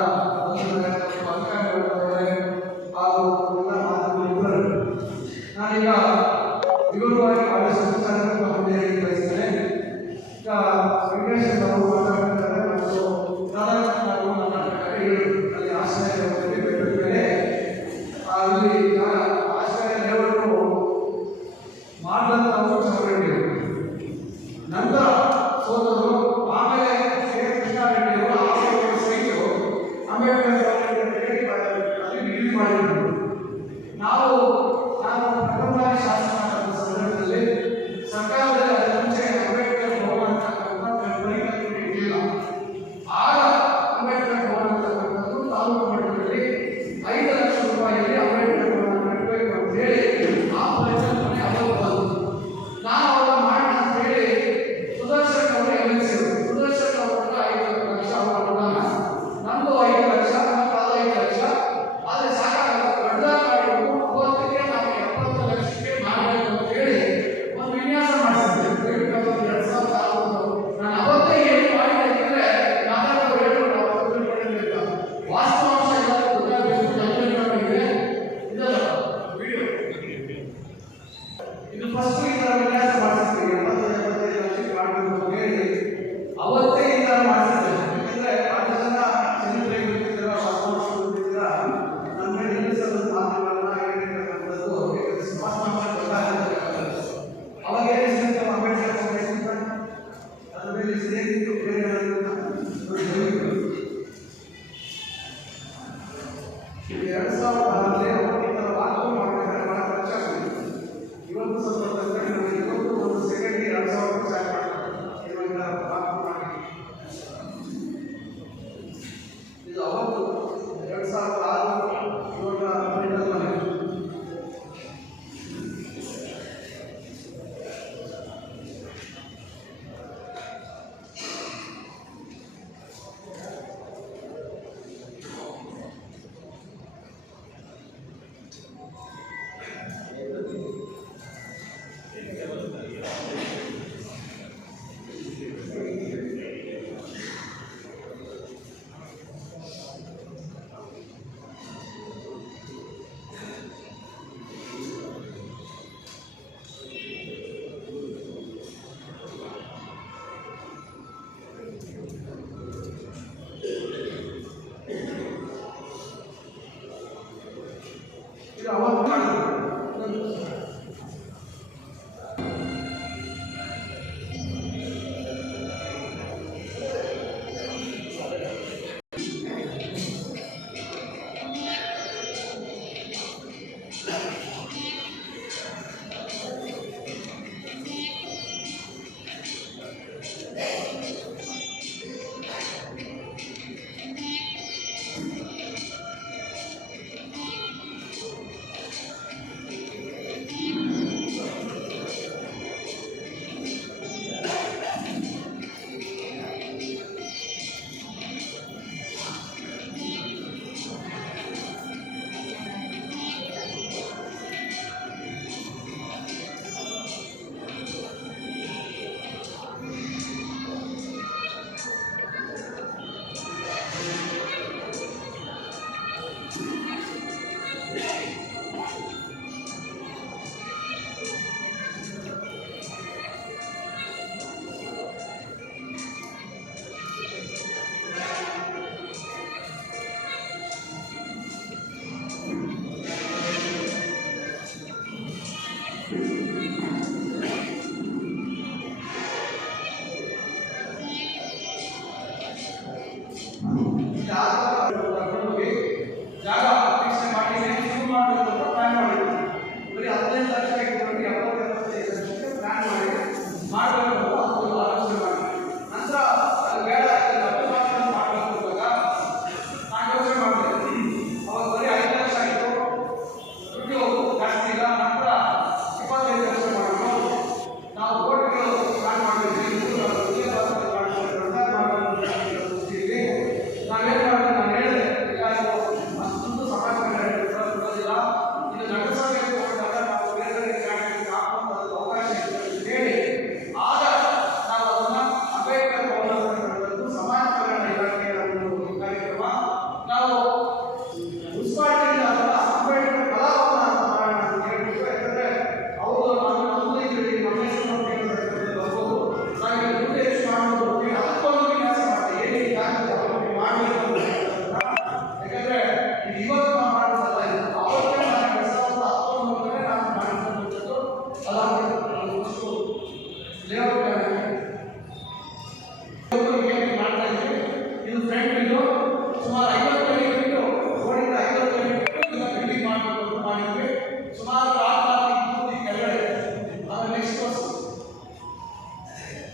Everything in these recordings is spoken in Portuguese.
Sarah,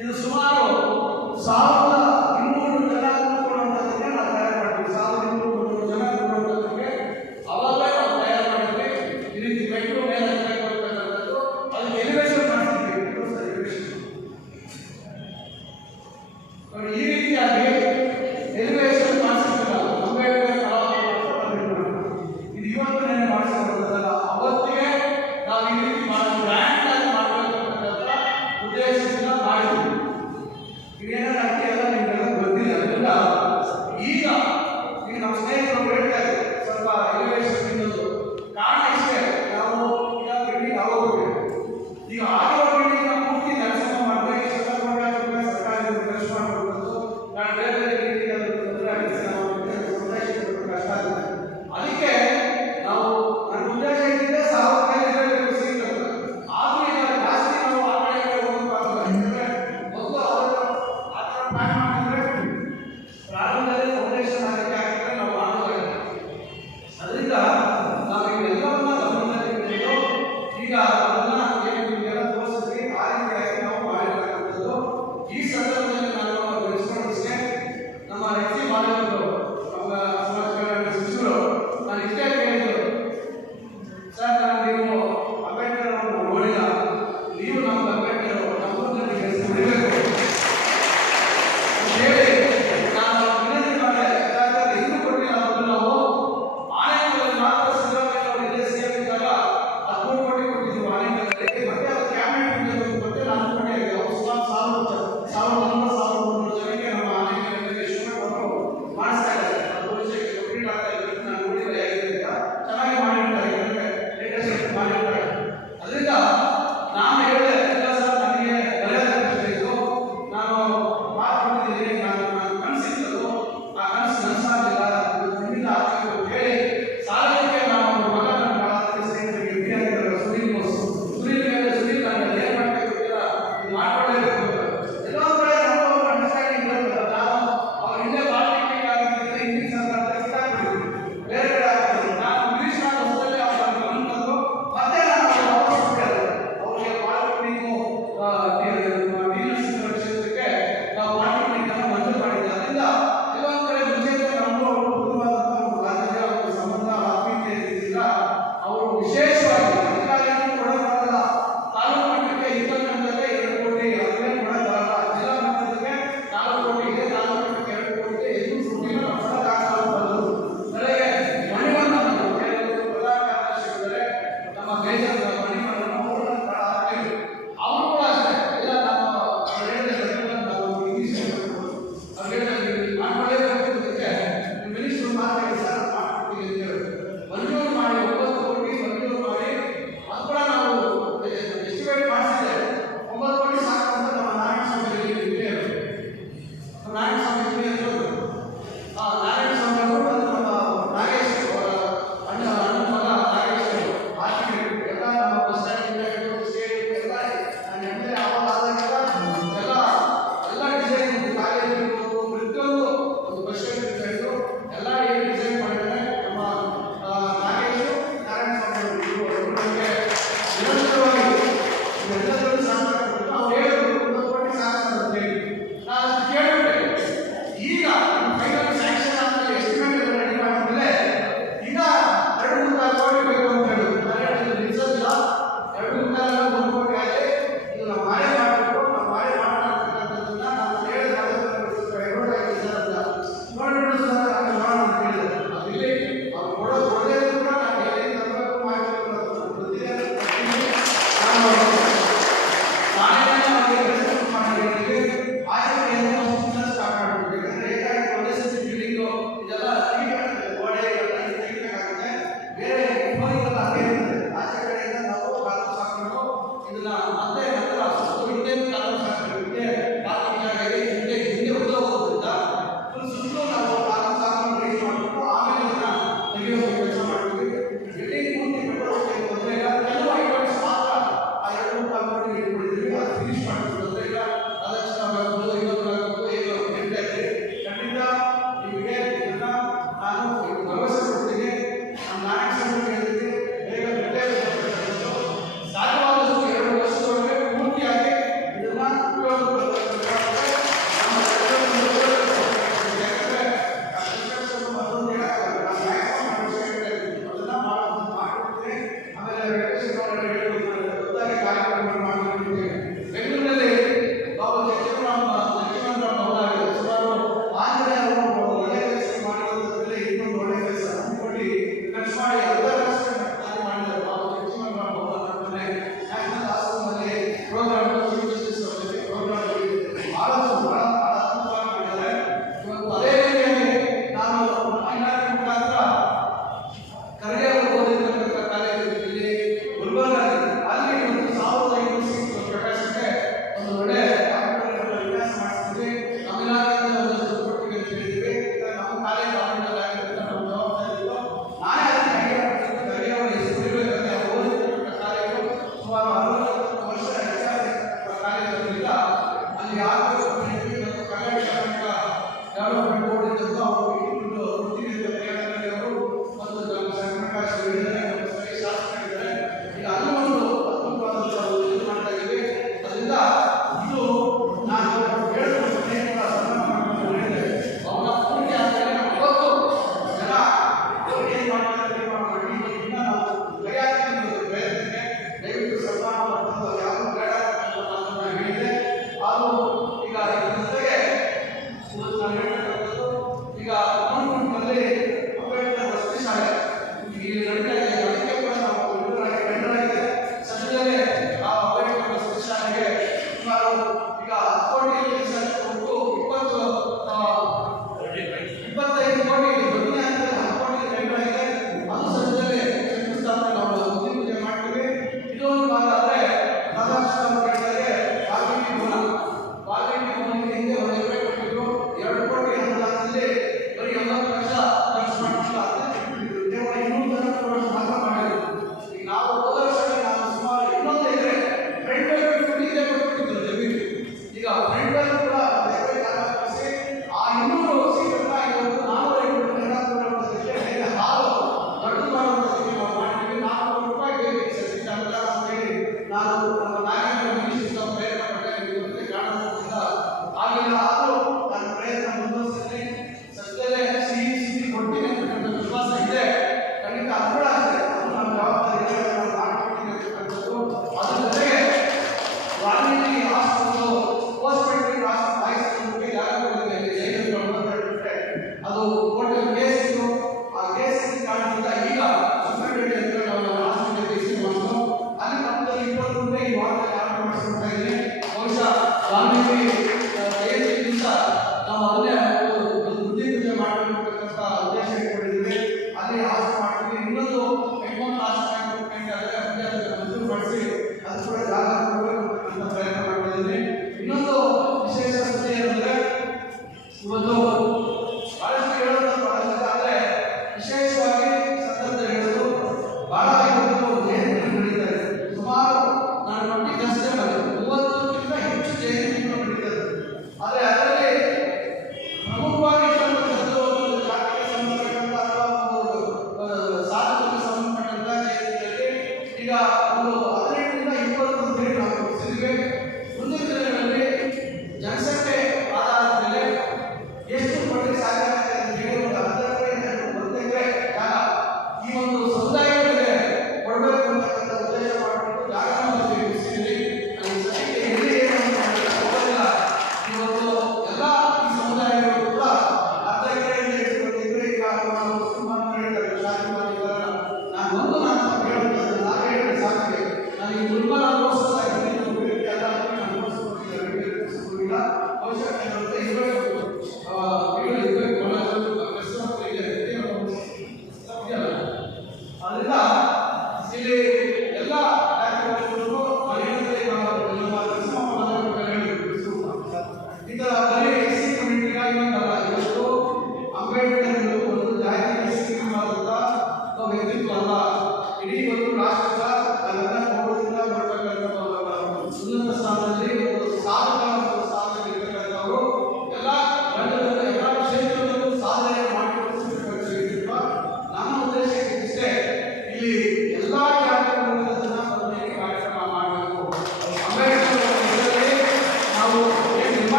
ಇದು ಸುಮಾರು ಸಾವಿರದ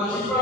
Thank you.